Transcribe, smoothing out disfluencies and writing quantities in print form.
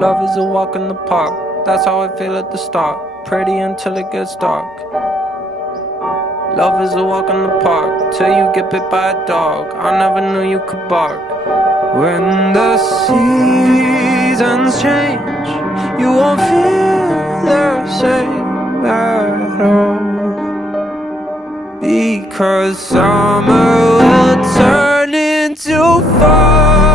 Love is a walk in the park, that's how I feel at the start. Pretty until it gets dark. Love is a walk in the park, till you get bit by a dog. I never knew you could bark. When the seasons change, you won't feel the same at all. Because summer will turn into fall.